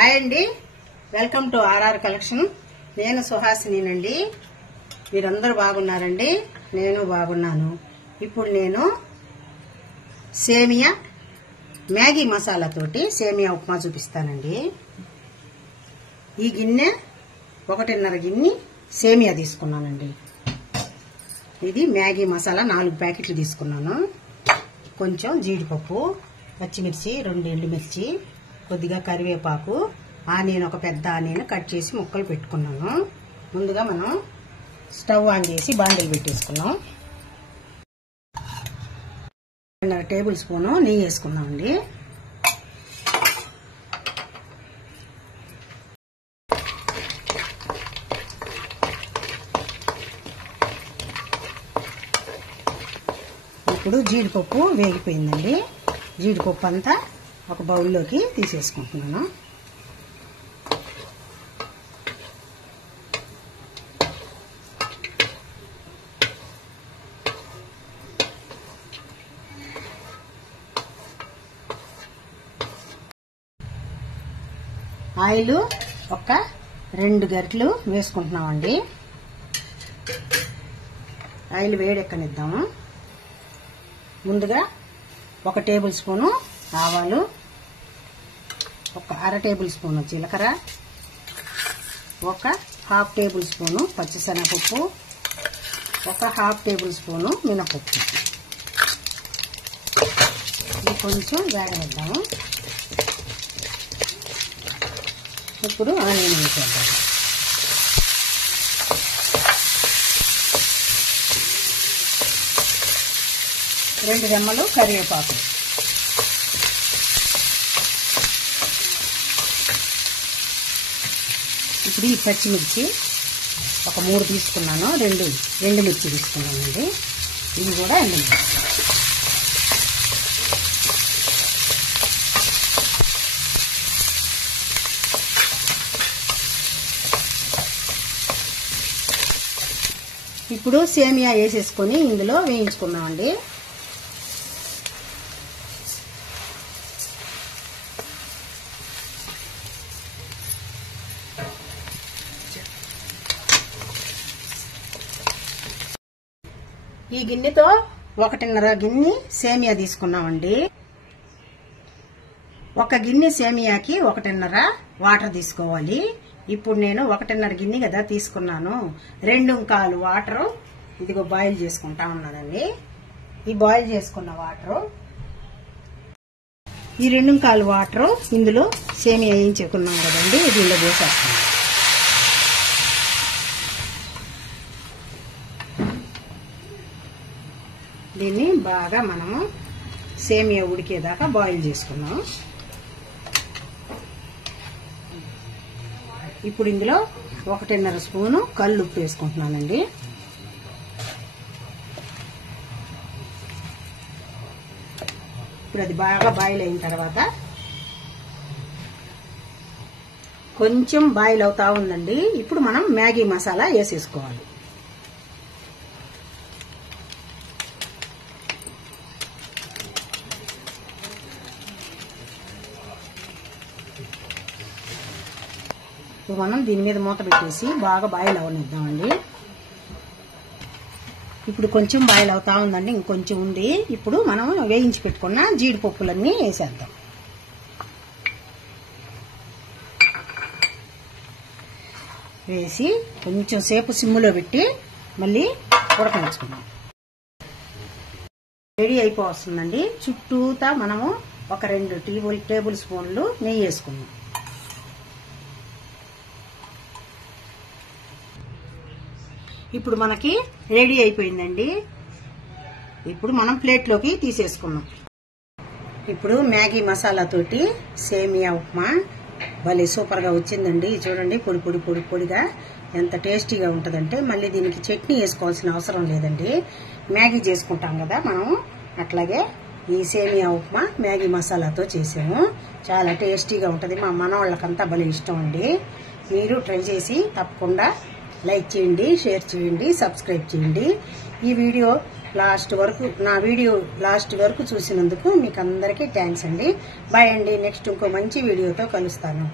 Hi అండి, welcome to RR collection. నేను సుహాసినినండి. మీరందరూ బాగున్నారండి? నేను బాగున్నాను. ఇప్పుడు నేను సేమియా మ్యాగీ మసాలా తోటి సేమియా ఉప్మా చూపిస్తానండి. ఈ గిన్నె 1.5 గిన్నె సేమియా తీసుకున్నానండి. ఇది మ్యాగీ మసాలా 4 ప్యాకెట్లు తీసుకున్నాను. కొంచెం జీడిపప్పు, పచ్చిమిర్చి, 2 ఎండుమిర్చి, కొద్దిగా కరివేపాకు, ఆనియన్, ఒక పెద్ద ఆనియన్ కట్ చేసి ముక్కలు పెట్టుకున్నాను. ముందుగా మనం స్టవ్ ఆన్ చేసి బాండిల్ పెట్టేసుకున్నాం. 2 టేబుల్ స్పూను నెయ్యి వేసుకున్నామండి. ఇప్పుడు జీడిపప్పు వేగిపోయిందండి. జీడిపప్పు అంతా ఒక బౌల్లోకి తీసేసుకుంటున్నాను. ఆయిల్ ఒక 2 గరిటెలు వేసుకుంటున్నామండి. ఆయిల్ వేడెక్కనిద్దాము. ముందుగా 1 టేబుల్ స్పూను ఆవాలు, ఒక 1/2 టేబుల్ స్పూను జీలకర్ర, ఒక 1/2 టేబుల్ స్పూను పచ్చిశనగపప్పు, ఒక 1/2 టేబుల్ స్పూను మినపప్పు. ఇది కొంచెం వేగనిద్దాము. ఇప్పుడు ఆనియన్ వేసేద్దాం. రెండు రెమ్మలు కరివేపాకు, ఇప్పుడు ఈ పచ్చిమిర్చి ఒక 3 తీసుకున్నాను, 2 ఎండుమిర్చి తీసుకున్నానండి. ఇవి కూడా ఎండుమిర్చి. ఇప్పుడు సేమియా వేసేసుకొని ఇందులో వేయించుకున్నామండి. ఈ గిన్నెతో 1.5 గిన్నె సేమియా తీసుకున్నామండి. 1 గిన్నె సేమియాకి 1.5 వాటర్ తీసుకోవాలి. ఇప్పుడు నేను 1.5 గిన్నె కదా తీసుకున్నాను, 2.25 వాటర్ ఇదిగో బాయిల్ చేసుకుంటా ఉన్నానండి. ఈ బాయిల్ చేసుకున్న వాటర్, ఈ 2.25 వాటర్ ఇందులో సేమియా వేయించుకున్నాం కదండి, దీనిలో పోసేస్తాను. దీన్ని బాగా మనము సేమియా ఉడికేదాకా బాయిల్ చేసుకున్నాం. ఇప్పుడు ఇందులో 1.5 స్పూను కల్లుప్పు వేసుకుంటున్నానండి. ఇప్పుడు అది బాగా బాయిల్ అయిన తర్వాత కొంచెం బాయిల్ అవుతా ఉందండి. ఇప్పుడు మనం మ్యాగీ మసాలా వేసేసుకోవాలి. మనం దీని మీద మూత పెట్టేసి బాగా బాయిల్ అవనిద్దామండి. ఇప్పుడు కొంచెం బాయిల్ అవుతా ఉందండి, ఇంకొంచెం ఉంది. ఇప్పుడు మనం వేయించి పెట్టుకున్న జీడిపప్పులన్నీ వేసేద్దాం. వేసి కొంచెం సేపు సిమ్ములో పెట్టి మళ్ళీ ఉడకనిచ్చుకుందాం. రెడీ అయిపోతుందండి. చుట్టూతా మనము ఒక 2 టేబుల్ స్పూన్లు నెయ్యి వేసుకుందాం. ఇప్పుడు మనకి రెడీ అయిపోయిందండి. ఇప్పుడు మనం ప్లేట్లోకి తీసేసుకున్నాం. ఇప్పుడు మ్యాగీ మసాలా తోటి సేమియా ఉప్మా భలే సూపర్గా వచ్చిందండి. చూడండి, పొడి పొడి పొడి పొడిగా ఎంత టేస్టీగా ఉంటుందంటే మళ్ళీ దీనికి చట్నీ వేసుకోవాల్సిన అవసరం లేదండి. మ్యాగీ చేసుకుంటాం కదా మనం, అట్లాగే ఈ సేమియా ఉప్మా మ్యాగీ మసాలాతో చేసాము. చాలా టేస్టీగా ఉంటుంది. మా మనవాళ్ళకంతా భలే ఇష్టం అండి. మీరు ట్రై చేసి తప్పకుండా లైక్ చేయండి, షేర్ చేయండి, సబ్స్క్రైబ్ చేయండి. ఈ వీడియో నా వీడియో లాస్ట్ వరకు చూసినందుకు మీకు అందరికీ థ్యాంక్స్ అండి. బాయ్ అండి. నెక్స్ట్ ఇంకో మంచి వీడియోతో కలుస్తాను.